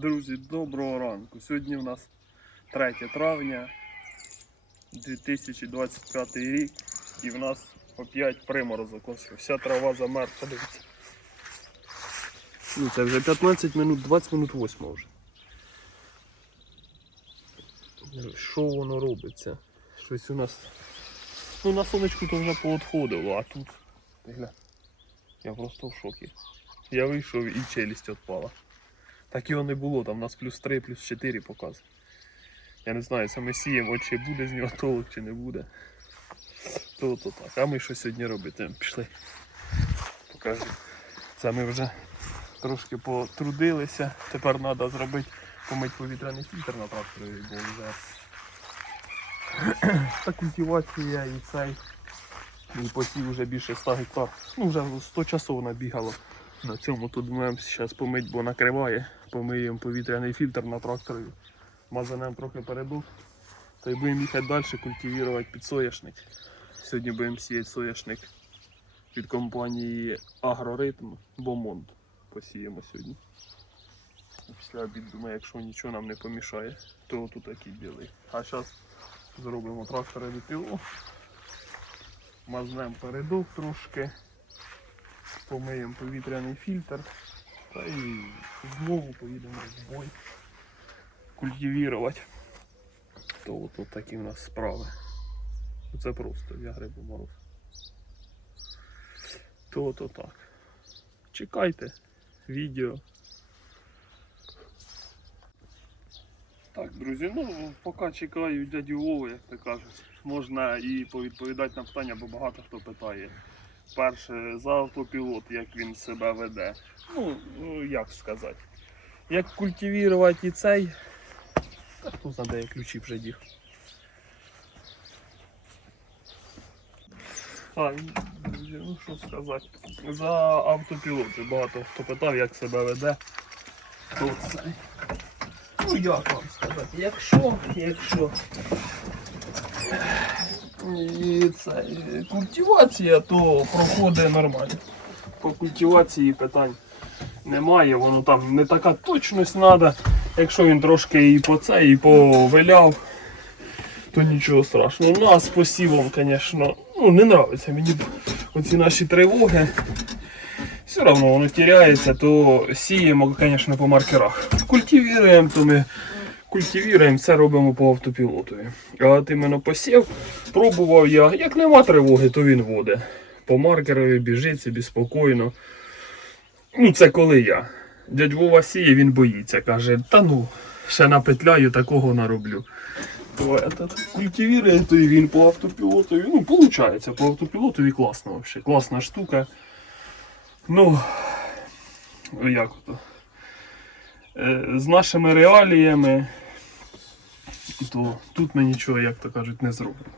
Друзі, доброго ранку. Сьогодні у нас 3 травня 2025 рік і в нас опять приморозок. Ось вся трава замерзла. Ну, це вже 15 минут, 20 минут 8 вже. Що воно робиться? Щось у нас. Ну на сонечку то вже поотходило, а тут. Я просто в шокі. Я вийшов і челюсть відпала. Так його не було, там у нас плюс 3, плюс 4 показує. Я не знаю, це ми сіємо, чи буде з нього толок, чи не буде. То то так. А ми що сьогодні робити? Пішли. Покажу. Це ми вже трошки потрудилися. Тепер треба зробити помить повітряний фільтр на тракторі, бо вже та культивація і цей. І посів вже більше 100 гектар. Ну вже 100 часов набігало. На цьому тут маємо зараз помить, бо накриває. Помиємо повітряний фільтр на тракторі. Мазанем трохи передув. Та й будемо їхати далі культивувати під соняшник. Сьогодні будемо сіяти соняшник від компанії Агроритм Бомонд. Посіємо сьогодні. Після обіду, думаю, якщо нічого нам не помішає, то тут такий білий. А зараз зробимо трактори до пілу. Мазнемо передок трошки помиємо повітряний фільтр та і знову поїдемо в бой культивувати. То от, от такі в нас справи. Це просто я грибу мороз. То то так. Чекайте відео. Так, друзі, ну поки чекаю дядю Вову, як то кажуть, можна і повідповідати на питання, бо багато хто питає. Перше, за автопілот, як він себе веде. Ну, ну як сказати. Як культивувати і цей. Хто знає, де я ключі вже дів. А, ну що сказати. За автопілот багато хто питав, як себе веде. То цей. Ну як вам сказати, якщо, якщо і це культивація, то проходить нормально. По культивації питань немає, воно там не така точність треба. Якщо він трошки і по це, і повиляв, то нічого страшного. Ну а з посівом, звісно, ну не подобається мені оці наші тривоги. Все одно воно теряється, то сіємо, звісно, по маркерах. Культивуємо, то ми культивуємо, це робимо по автопілотові. А от іменно посів, пробував я. Як нема тривоги, то він водить. По маркерові біжить собі спокійно. Ну, це коли я. Дядь Вова сіє, він боїться. Каже, та ну, ще напетляю, такого нароблю. То культивує, то і він по автопілотові. Ну, виходить, по автопілотові класно взагалі. Класна штука. Ну, як ото. Е, З нашими реаліями, то тут ми нічого, як то кажуть, не зробимо.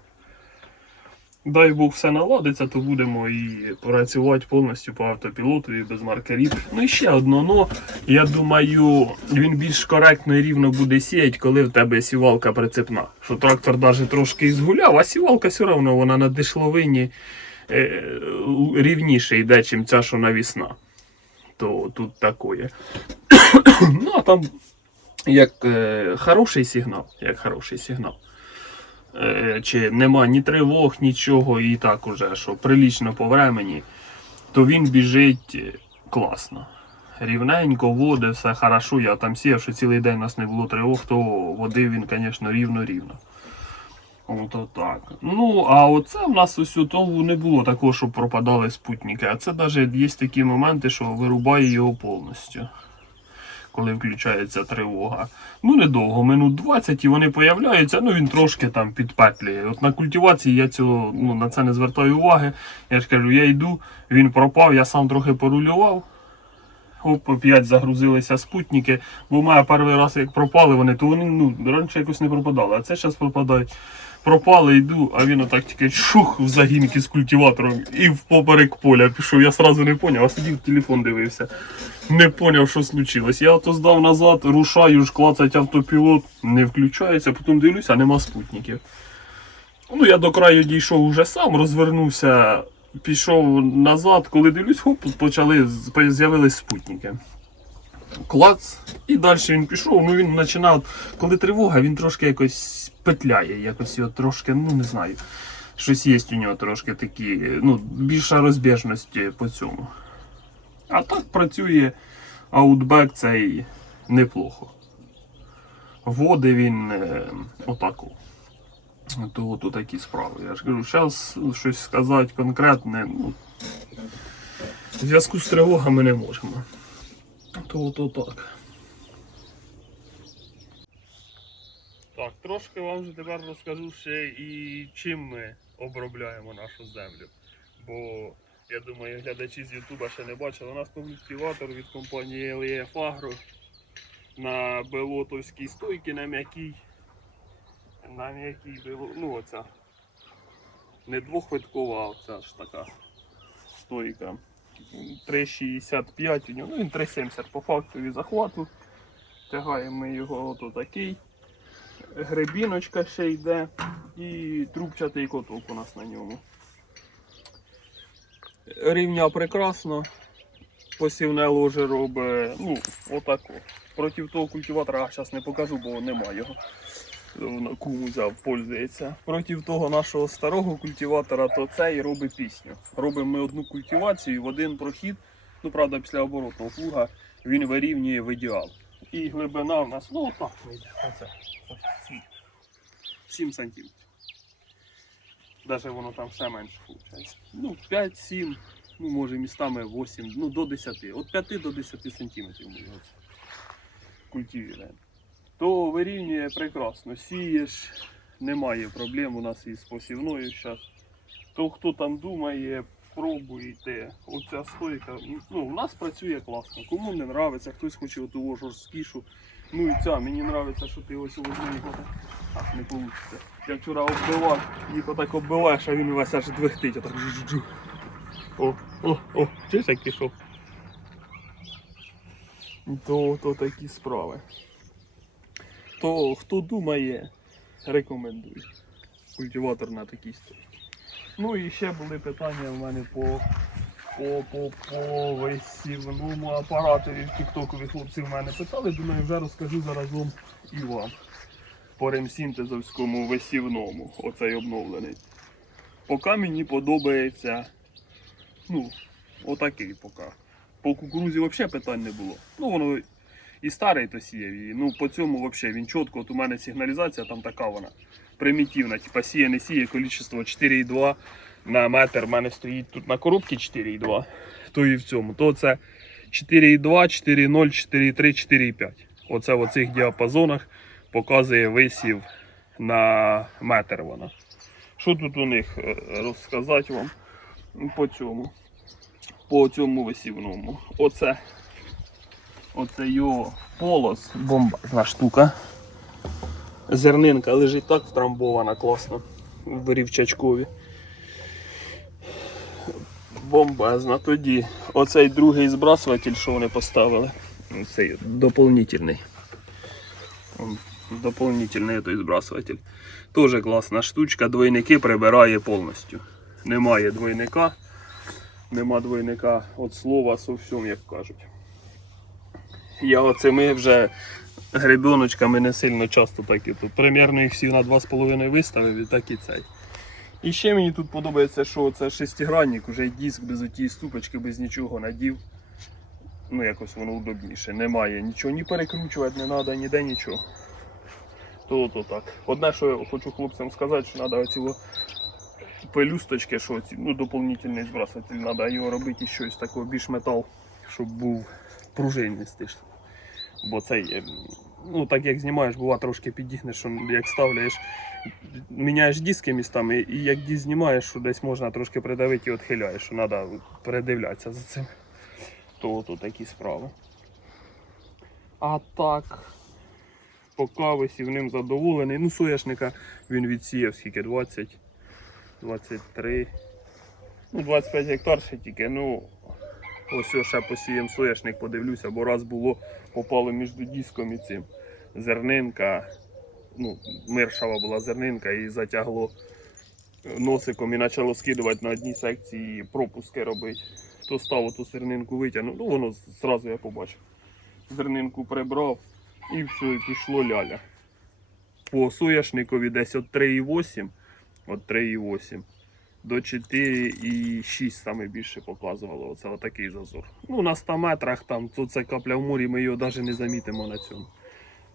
Дай Бог все наладиться, то будемо і працювати повністю по автопілоту і без маркерів. Ну і ще одно, ну я думаю, він більш коректно і рівно буде сіяти, коли в тебе сівалка прицепна. Що трактор навіть трошки згуляв, а сівалка все одно вона на дишловині е, рівніше йде, чим ця, що навісна. То тут такое. ну, а там як е, хороший сигнал, як хороший сигнал. Е, чи нема ні тривог, нічого, і так уже, що прилічно по времені, то він біжить е, класно. Рівненько, води, все хорошо. Я там сіяв, що цілий день у нас не було тривог, то водив він, звісно, рівно-рівно. Ото так. Ну, а оце в нас ось у не було такого, щоб пропадали спутники. А це навіть є такі моменти, що вирубає його повністю. Коли включається тривога. Ну, недовго, минут 20 і вони появляються, ну він трошки там підпетлює. От на культивації я цього ну, на це не звертаю уваги. Я ж кажу, я йду, він пропав, я сам трохи порулював. Оп, опять загрузилися спутники. Бо у мене перший раз як пропали вони, то вони ну, раніше якось не пропадали, а це зараз пропадають. Пропали, йду, а він отак тільки шух в загінки з культиватором і в поперек поля пішов. Я сразу не поняв, а сидів телефон дивився. Не поняв, що случилось. Я ото здав назад, рушаю ж клацать автопілот, не включається, потім дивлюся, нема спутників. Ну, я до краю дійшов уже сам, розвернувся, пішов назад, коли дивлюсь, хоп, почали, з'явились спутники. клац, і далі він пішов. Ну він починав, коли тривога, він трошки якось петляє, якось його трошки, ну не знаю. Щось є у нього трошки такі, ну, більша розбіжність по цьому. А так працює аутбек цей неплохо. Води він е, отаку. То от такі справи. Я ж кажу, зараз щось сказати конкретне, ну, в зв'язку з тривогами не можемо. То то так. Так, трошки вам вже тепер розкажу ще і чим ми обробляємо нашу землю. Бо я думаю, глядачі з Ютуба ще не бачили. У нас культиватор від компанії LEF Agro на белотовській стойці, на м'якій. На м'якій бело... ну оця. Не двохвиткова, а оця ж така стойка. 3,65 у нього, ну він 3,70 по фактові захвату. Тягаємо ми його ото такий. Гребіночка ще йде і трубчатий коток у нас на ньому. Рівня прекрасно. Посівне ложе робить, ну, отако. Проти того культиватора зараз не покажу, бо нема його. На кум взяв, пользується. Проти того нашого старого культиватора, то цей робить пісню. Робимо ми одну культивацію в один прохід. Ну, правда, після оборотного плуга він вирівнює в ідеал. І глибина в нас, ну отак вийде. Оце. Ось 7 сантиметрів. Навіть воно там ще менше виходить. Ну, 5-7, ну може містами 8, ну до 10. От 5 до 10 сантиметрів ми його культивуємо. То вирівнює прекрасно. Сієш, немає проблем у нас із посівною зараз. То хто там думає, пробуйте. Оця стойка. Ну, у нас працює класно. Кому не подобається, хтось хоче оту жорсткішу. Ну і ця, мені подобається, що ти ось його. Так, не вийде. Я вчора оббивав, їх отак оббиваєш, а він весь аж двихтить, отак жу-жу-жу. О, о, о, чуєш, як пішов? То, то такі справи. То хто думає, рекомендую. Культиватор на такій стойці. Ну і ще були питання в мене по, по, по, по висівному апаратові в Тіктокові хлопці в мене питали. Думаю, вже розкажу заразом і вам. По ремсінтезовському висівному, оцей обновлений. Поки мені подобається, ну, отакий поки. По кукурузі взагалі питань не було. Ну, воно і старий то сіяв її. Ну, по цьому взагалі він чітко, от у мене сигналізація там така вона примітивна. Типа сіє не сіє, количество 4,2 на метр в мене стоїть тут на коробці 4,2, то і в цьому. То це 4,2, 4,0, 4,3, 4,5. Оце в оцих діапазонах показує висів на метр вона. Що тут у них е, розказати вам по цьому? По цьому висівному. Оце, оце його полос, бомбажна штука. Зернинка лежить так втрамбована класно в рівчачкові. Бомбезна. Тоді оцей другий збрасуватель, що вони поставили. Цей доповнительний. Доповнительний той збрасуватель. Тоже класна штучка. Двойники прибирає повністю. Немає двойника. Нема двойника від слова зовсім, як кажуть. Я оцими вже гребіночками не сильно часто такі тут. Примірно їх всі на 2,5 виставив і так і цей. І ще мені тут подобається, що це шестигранник, уже диск без отієї ступочки, без нічого надів. Ну якось воно удобніше. Немає нічого, ні перекручувати не треба, ніде нічого. То то так. Одне, що я хочу хлопцям сказати, що треба оці пелюсточки, що ці, ну, доповнительний збрасуватель, треба його робити щось такого більш метал, щоб був пружинистий. Бо цей, е, ну так як знімаєш, бува трошки підігнеш, що як ставляєш, міняєш диски містами, і як диск знімаєш, що десь можна трошки придавити і відхиляєш, що треба передивлятися за цим. То, то такі справи. А так, поки висівним задоволений. Ну, соняшника він відсіяв скільки 20, 23, ну 25 гектар ще тільки. Ну, ось ще посієм соняшник, подивлюся, бо раз було, попало між диском і цим. Зернинка, ну, миршава була зернинка і затягло носиком і почало скидувати на одній секції пропуски робити. То став ту зернинку витягнув, ну воно зразу я побачив. зернинку прибрав і все, і пішло ляля. По соняшникові десь от 3,8, от 3,8 до 4,6 саме більше показувало. Оце отакий зазор. Ну, на 100 метрах там, то це капля в морі, ми його навіть не замітимо на цьому.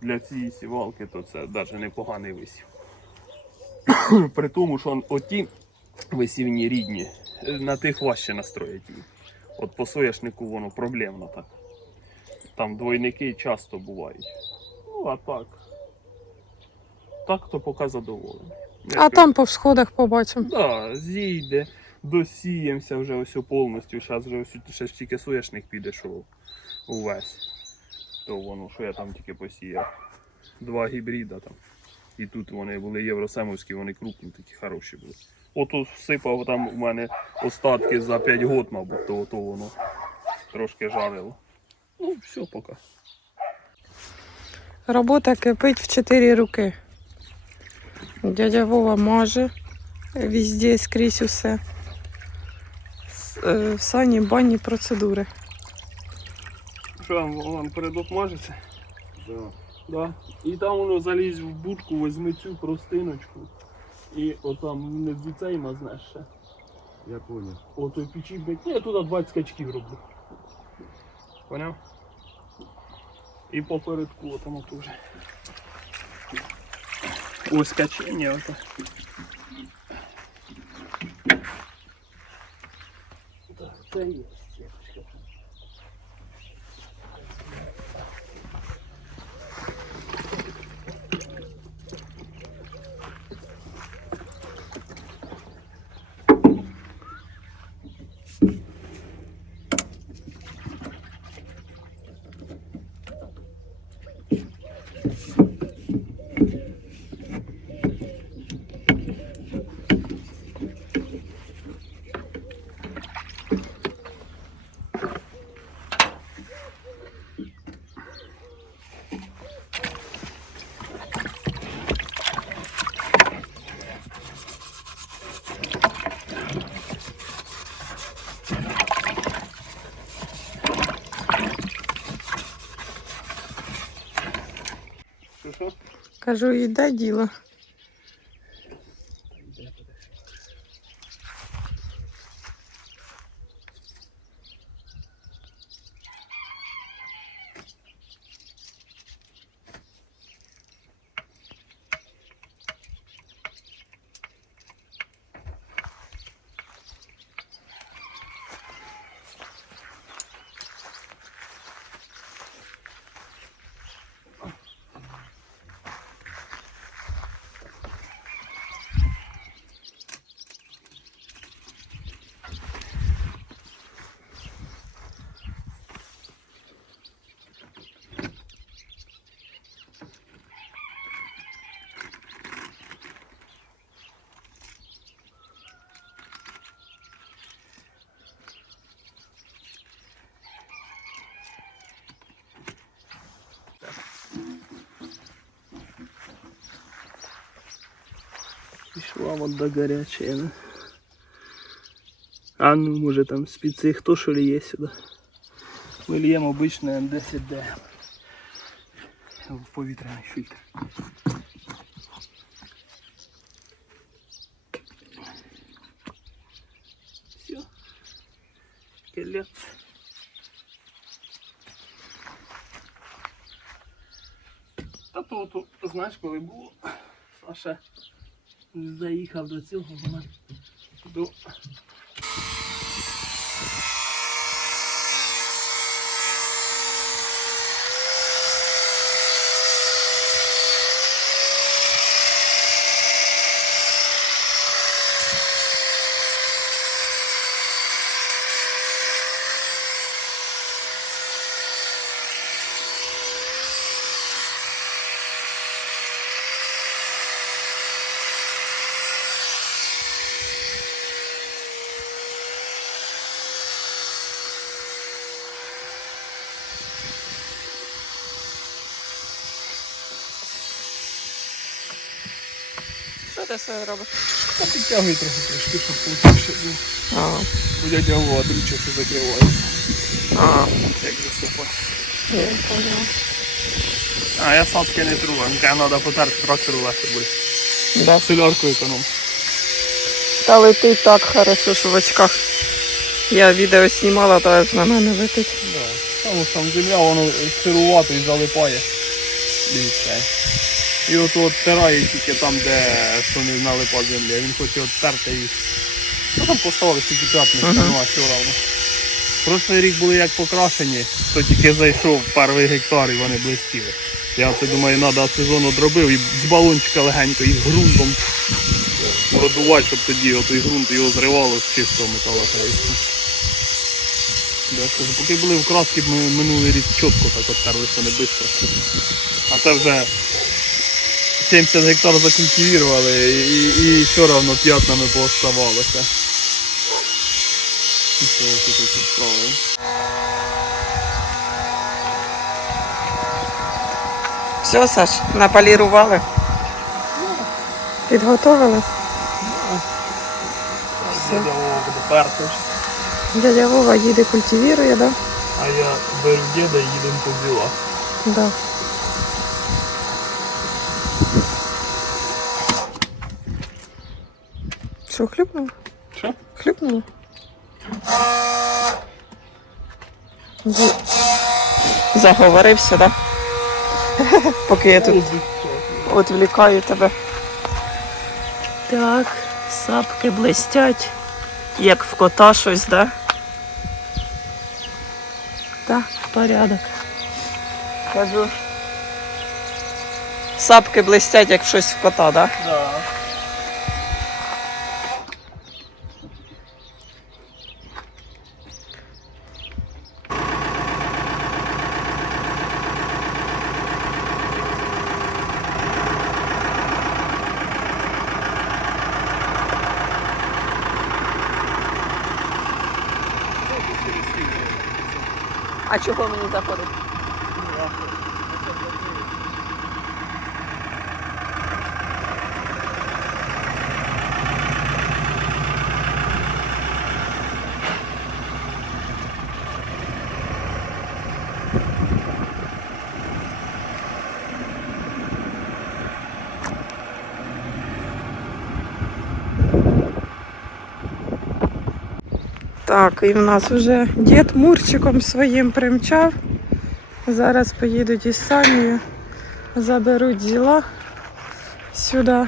Для цієї сівалки, то це навіть непоганий висів. При тому, що оті висівні рідні, е, на тих важче настроїть її. От по соняшнику воно проблемно так. Там двойники часто бувають. Ну, а так. Так то поки задоволений. А там по всходах побачимо. Да, зійде, досіємося вже ось повністю. Зараз вже ось ще ж тільки соняшник піде, що увесь. То воно, що я там тільки посіяв. Два гібрида там. І тут вони були євросемовські, вони крупні, такі хороші були. Ото всипав там у мене остатки за 5 год, мабуть, то, то воно трошки жарило. Ну, все, поки. Робота кипить в чотири руки. Дядя Вова маже везде скрізь усе. Е, В сані банні процедури. Що там, вон передок мажеться? Да. Да. І там воно залізь в будку, візьми цю простиночку. І отам не в цей мазнеш ще. Я понял. Ото печі, блядь, ну, я туди 20 качків роблю. Поняв? І попередку отам ото вже. Ось качення ото. Так, це є сіточка. Що Кажу, іде діло. Пішла вода гарячая, да? А ну, може там з-під цих хто що ліє сюди. Ми ліємо обичний N10D. В повітряний фільтр. Все. Келец. Та то, то, знаєш, коли було, Саша заїхав до цього вона до. Ти все робиш? Та підтягуй трохи трошки, щоб получився був. А, Бо дядя Вова дрюча, що закривається. а. Як. Я поняла. А я садки не тру, мені треба потерти трактору легше буде. Да. Солярку економ. Та летить так хорошо, що в очках. Я відео знімала, то аж на мене летить. Да. Що там земля, воно сирувато і залипає. Дивіться. І от от тирає тільки там, де що не налипа земля. Він хоче от терти і. Ну там поставили тільки п'ятниці, нема все равно. Прошлий рік були як покрашені, то тільки зайшов перший гектар і вони блистіли. Я це думаю, треба сезон одробив і з балончика легенько їх ґрунтом продувати, щоб тоді отой ґрунт його зривало з чистого і скажу, поки були в краски, ми минулий рік чітко так оттерли, що не швидко. А це вже 70 гектар закультивували і, і, і все одно п'ятнами пооставалося. І що тут справи. Все, Саш, наполірували. Підготовили. Все. Дядя Вова буде перти. Дядя Вова їде культивірує, да? А я беру діда їдемо по ділах. Да. Що, хлюпнуло? Що? Хлюпнуло? З- Заговорився, да? Поки я тут відвлікаю тебе. Так, сапки блистять, як в кота щось, да? Так, порядок. Кажу. Сапки блистять, як щось в кота, да? Да. А чого мені заходить? Так, і в нас вже дід Мурчиком своїм примчав. Зараз поїдуть із Санею, заберуть зіла сюди.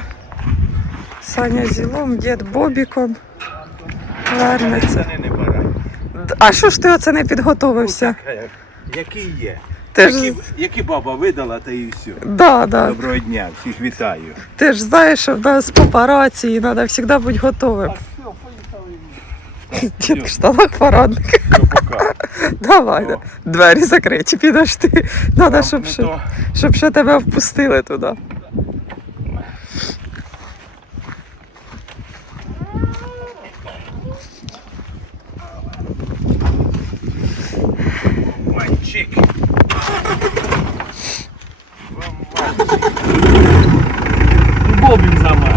Саня зілом, дід Бобіком. Вернеться. А що ж ти оце не підготовився? Який є? Ти ж, Які, які баба видала, та і все. да, да. Доброго дня, всіх вітаю. Ти ж знаєш, що в нас папараці і треба завжди бути готовим. Дід в штанах парадник. Давай, да. двері закриті, підожди. Треба, Вам щоб ще, щоб ще тебе впустили туди. Мальчик. Бобін замер.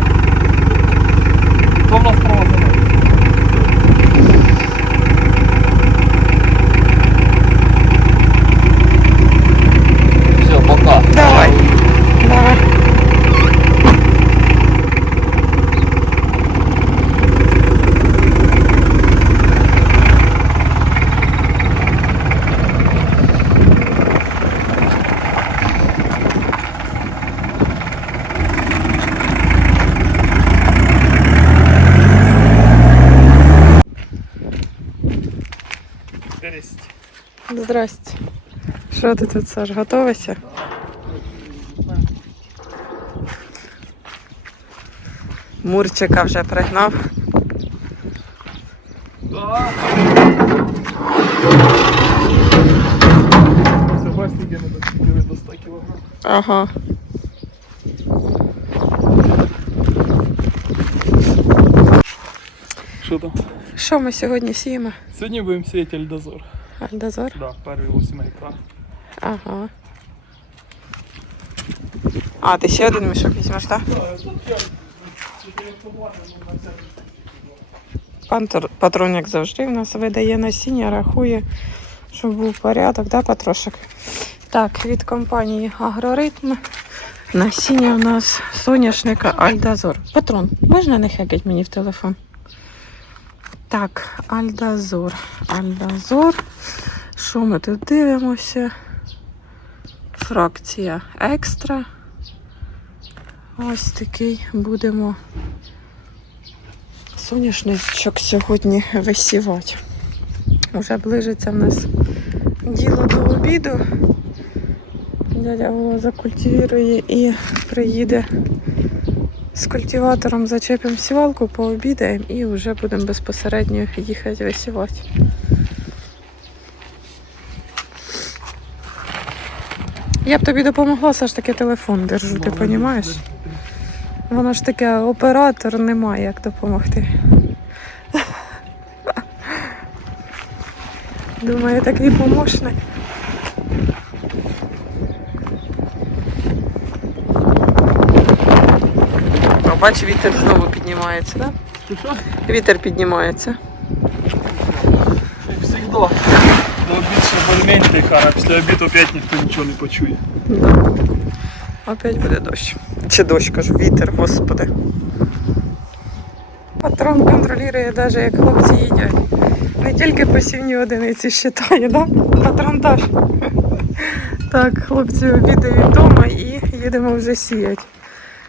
То в нас справа замер. Все, пока. Давай. Давай. Дерсть. Здрасте. Що ти тут, Саш, готовишся? Мурчика вже пригнав. Да. Це бачите, не дотикали до 100 кг. Ага. Що там? Що ми сьогодні сіємо? Сьогодні будемо сіяти альдозор. Альдозор? Да, перший 8 гектар. Ага. А, ти ще один мішок візьмеш, так? Пан Тор- завжди, в нас видає насіння, рахує, щоб був порядок, да, Патрошик? Так, від компанії Агроритм. Насіння у нас соняшника Альдазор. Патрон, можна не хекать мені в телефон? Так, Альдазор. Альдазор. Що ми тут дивимося? Фракція екстра. Ось такий будемо соняшничок сьогодні висівати. Уже ближиться в нас діло до обіду. Дядя Вова закультивірує і приїде з культиватором, зачепимо сівалку, пообідаємо і вже будемо безпосередньо їхати висівати. Я б тобі допомогла, все ж таки телефон держу, ти розумієш? Воно ж таке, оператор немає як допомогти. Думаю, такий помощник. О, бач, вітер знову піднімається, так? Що? Вітер піднімається. Як завжди. До обід ще більш тиха, а після обіду опять ніхто нічого не почує. Да. Опять буде дощ. Чи дощ, кажу, вітер, господи. Патрон контролює навіть як хлопці їдять. Не тільки посівні одиниці считає, да? Патрон теж. Так, хлопці обідають вдома і їдемо вже сіяти.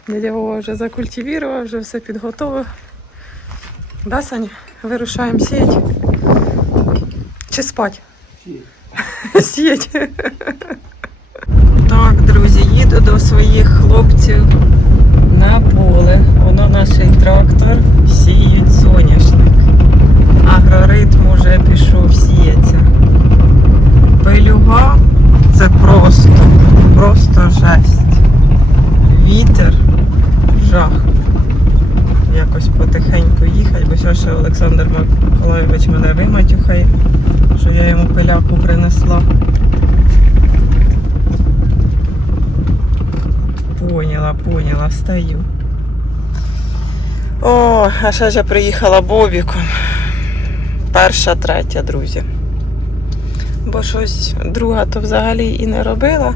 Дядя Вова вже закультивував, вже все підготовив. Да, Саня? Вирушаємо сіяти. Чи спать? Сіять. Так, друзі, їду до своїх хлопців на поле. Воно наш трактор сіють соняшник. Агроритм уже пішов сіяться. Пилюга це просто, просто жесть. Вітер, жах. Якось потихеньку їхати, бо ще Олександр Миколайович мене виматюхає, що я йому пиляку принесла. Поняла, поняла, стою. О, а ще ж я приїхала Бобіком. Перша, третя, друзі. Бо щось друга то взагалі і не робила.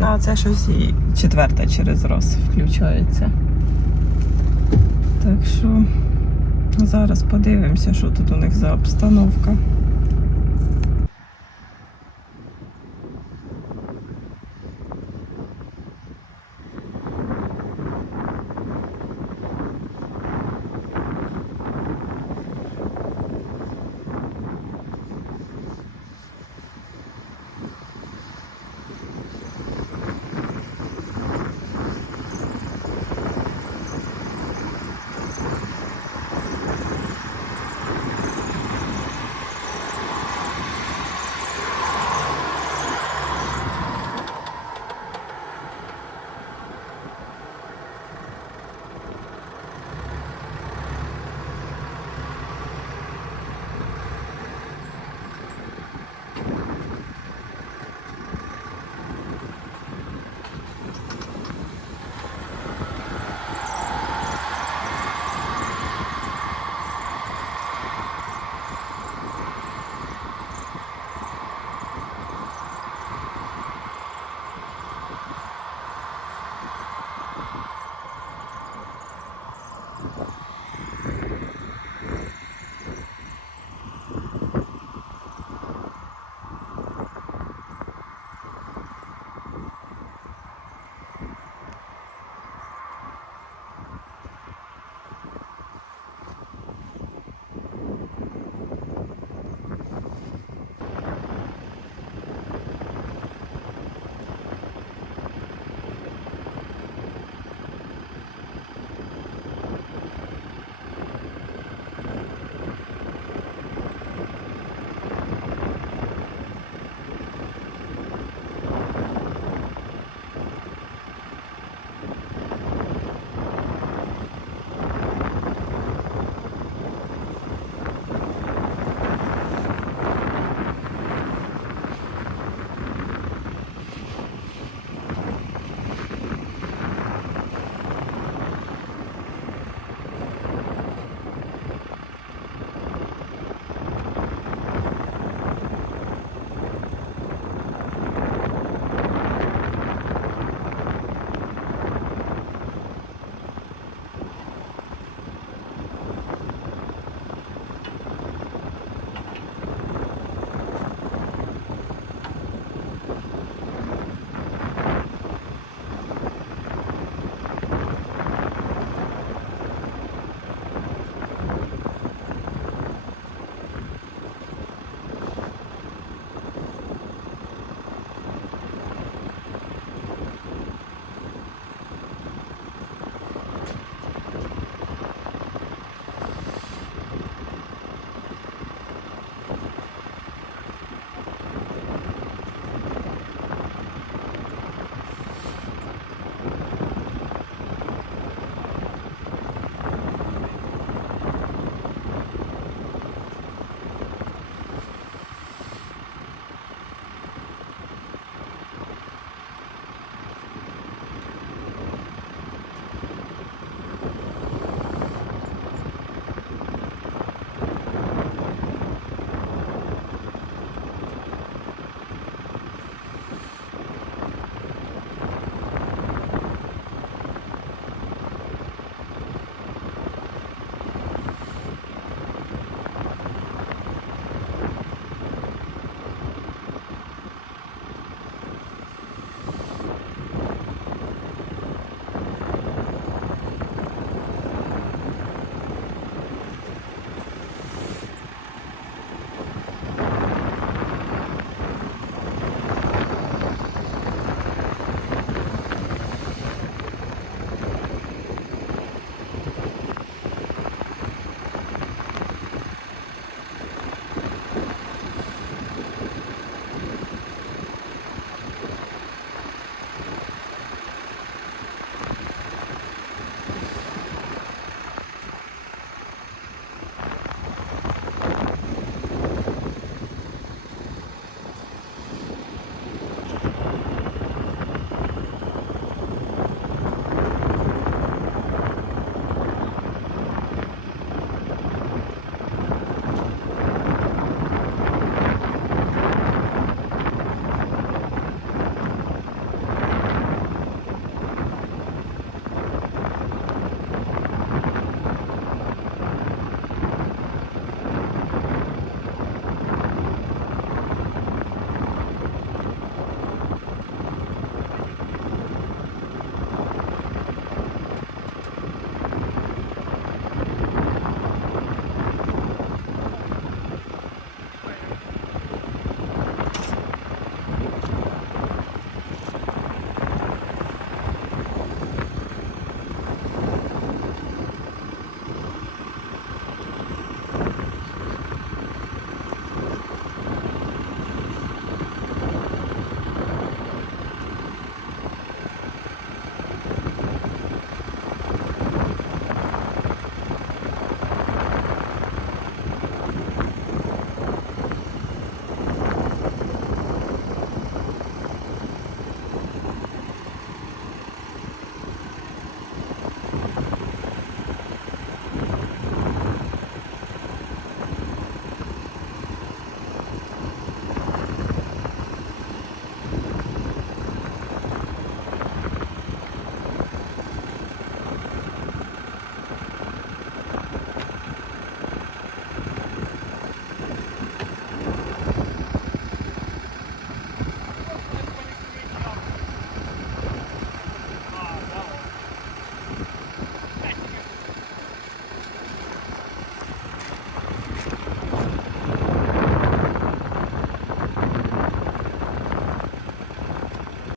Ну, а це щось і четверта через раз включається. Так що зараз подивимося, що тут у них за обстановка.